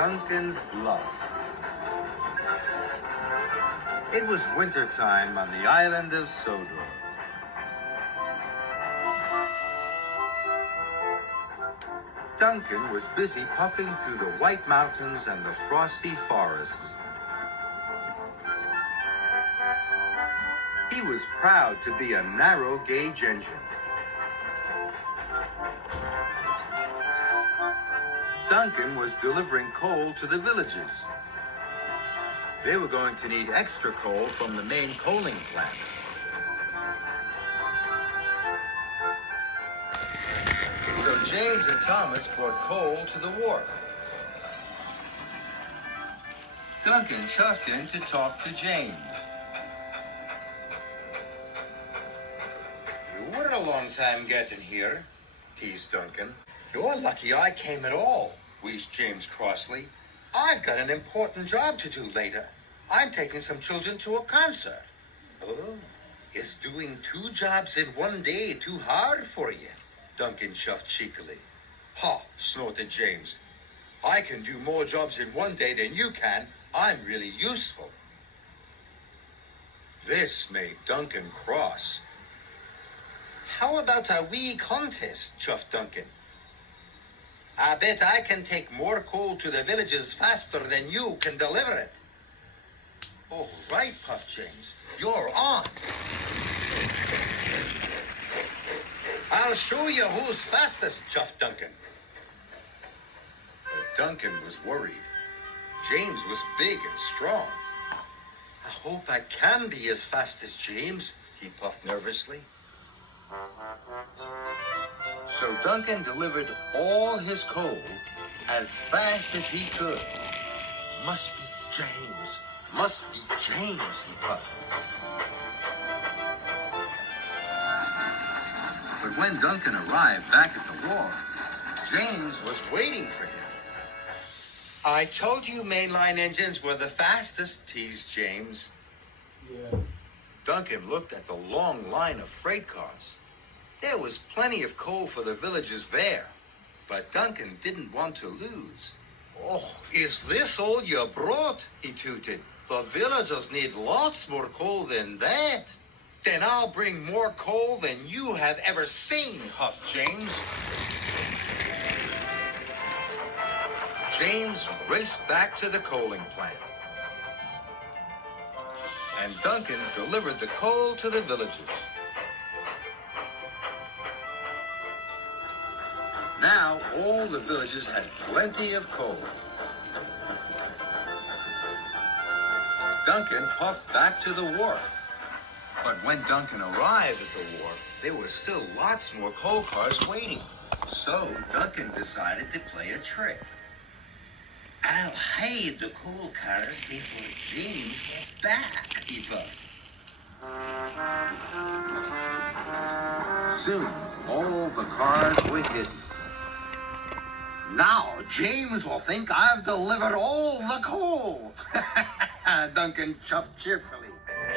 Duncan's Bluff. It was wintertime on the island of Sodor. Duncan was busy puffing through the white mountains and the frosty forests. He was proud to be a narrow-gauge engine. Duncan was delivering coal to the villages. They were going to need extra coal from the main coaling plant. So James and Thomas brought coal to the wharf. Duncan chuffed in to talk to James. "You were a long time getting here," teased Duncan. "You're lucky I came at all," wheezed James crossly. "I've got an important job to do later. I'm taking some children to a concert." "Oh, is doing 2 jobs in one day too hard for you?" Duncan chuffed cheekily. "Ha," snorted James. "I can do more jobs in one day than you can. I'm really useful." This made Duncan cross. "How about a wee contest?" chuffed Duncan. "I bet I can take more coal to the villages faster than you can deliver it." "All right," puffed James. "You're on." "I'll show you who's fastest," chuffed Duncan. But Duncan was worried. James was big and strong. "I hope I can be as fast as James," he puffed nervously. So Duncan delivered all his coal as fast as he could. "Must be James, must be James," he puffed. But when Duncan arrived back at the wharf, James was waiting for him. "I told you mainline engines were the fastest," teased James. Yeah. Duncan looked at the long line of freight cars. There was plenty of coal for the villages there, but Duncan didn't want to lose. "Oh, is this all you brought?" he tooted. "The villagers need lots more coal than that." "Then I'll bring more coal than you have ever seen," huffed James. James raced back to the coaling plant. And Duncan delivered the coal to the villages. Now all the villages had plenty of coal. Duncan puffed back to the wharf. But when Duncan arrived at the wharf, there were still lots more coal cars waiting. So Duncan decided to play a trick. "I'll hide the coal cars before James gets back," he puffed. Soon, all the cars were hidden. "Now James will think I've delivered all the coal," Duncan chuffed cheerfully.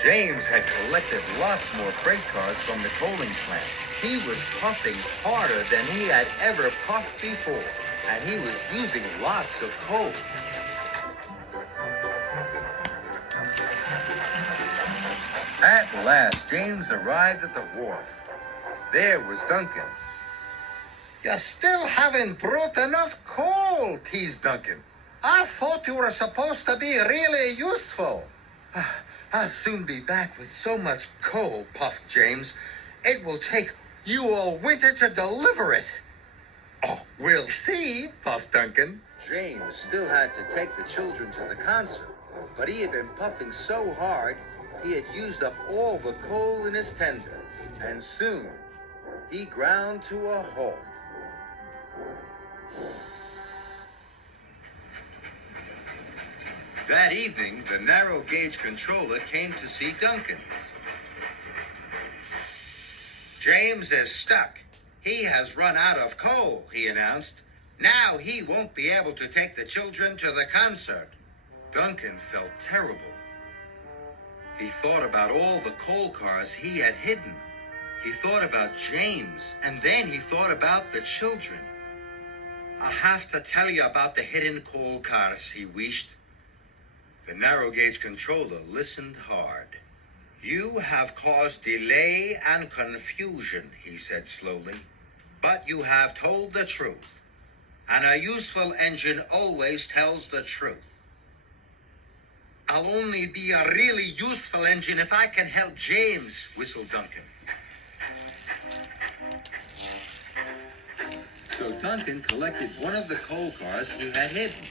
James had collected lots more freight cars from the coaling plant. He was puffing harder than he had ever puffed before, and he was using lots of coal. At last, James arrived at the wharf. There was Duncan. "You still haven't brought enough coal," teased Duncan. "I thought you were supposed to be really useful." "I'll soon be back with so much coal," puffed James. "It will take you all winter to deliver it." "Oh, we'll see," puffed Duncan. James still had to take the children to the concert, but he had been puffing so hard he had used up all the coal in his tender, and soon he ground to a halt. That evening, the narrow gauge controller came to see Duncan. "James is stuck. He has run out of coal," he announced. "Now he won't be able to take the children to the concert." Duncan felt terrible. He thought about all the coal cars he had hidden. He thought about James, and then he thought about the children. I have to tell you about the hidden coal cars, he wished. The narrow gauge controller listened hard. You have caused delay and confusion, he said slowly. But you have told the truth. And a useful engine always tells the truth. I'll only be a really useful engine if I can help James, whistled Duncan. So Duncan collected one of the coal cars he had hidden.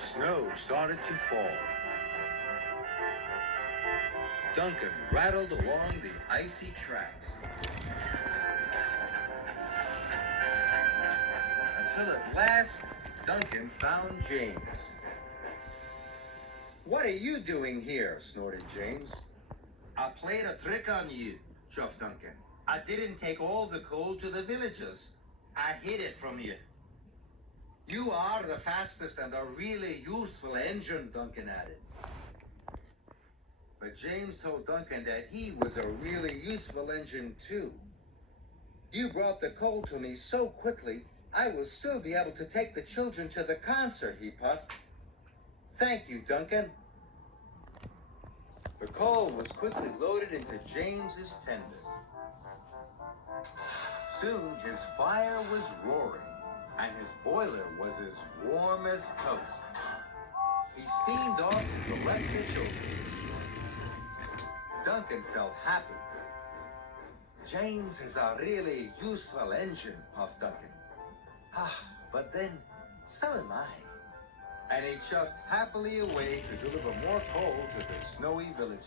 Snow started to fall. Duncan rattled along the icy tracks until at last Duncan found James. "What are you doing here?" snorted James. "I played a trick on you," chuffed Duncan. "I didn't take all the coal to the villagers. I hid it from you." "You are the fastest and a really useful engine," Duncan added. But James told Duncan that he was a really useful engine too. "You brought the coal to me so quickly, I will still be able to take the children to the concert," he puffed. "Thank you, Duncan." The coal was quickly loaded into James's tender. Soon his fire was roaring, and his boiler was as warm as toast. He steamed off to collect the children. Duncan felt happy. "James is a really useful engine," puffed Duncan. But then, so am I." And he chuffed happily away to deliver more coal to the snowy villages.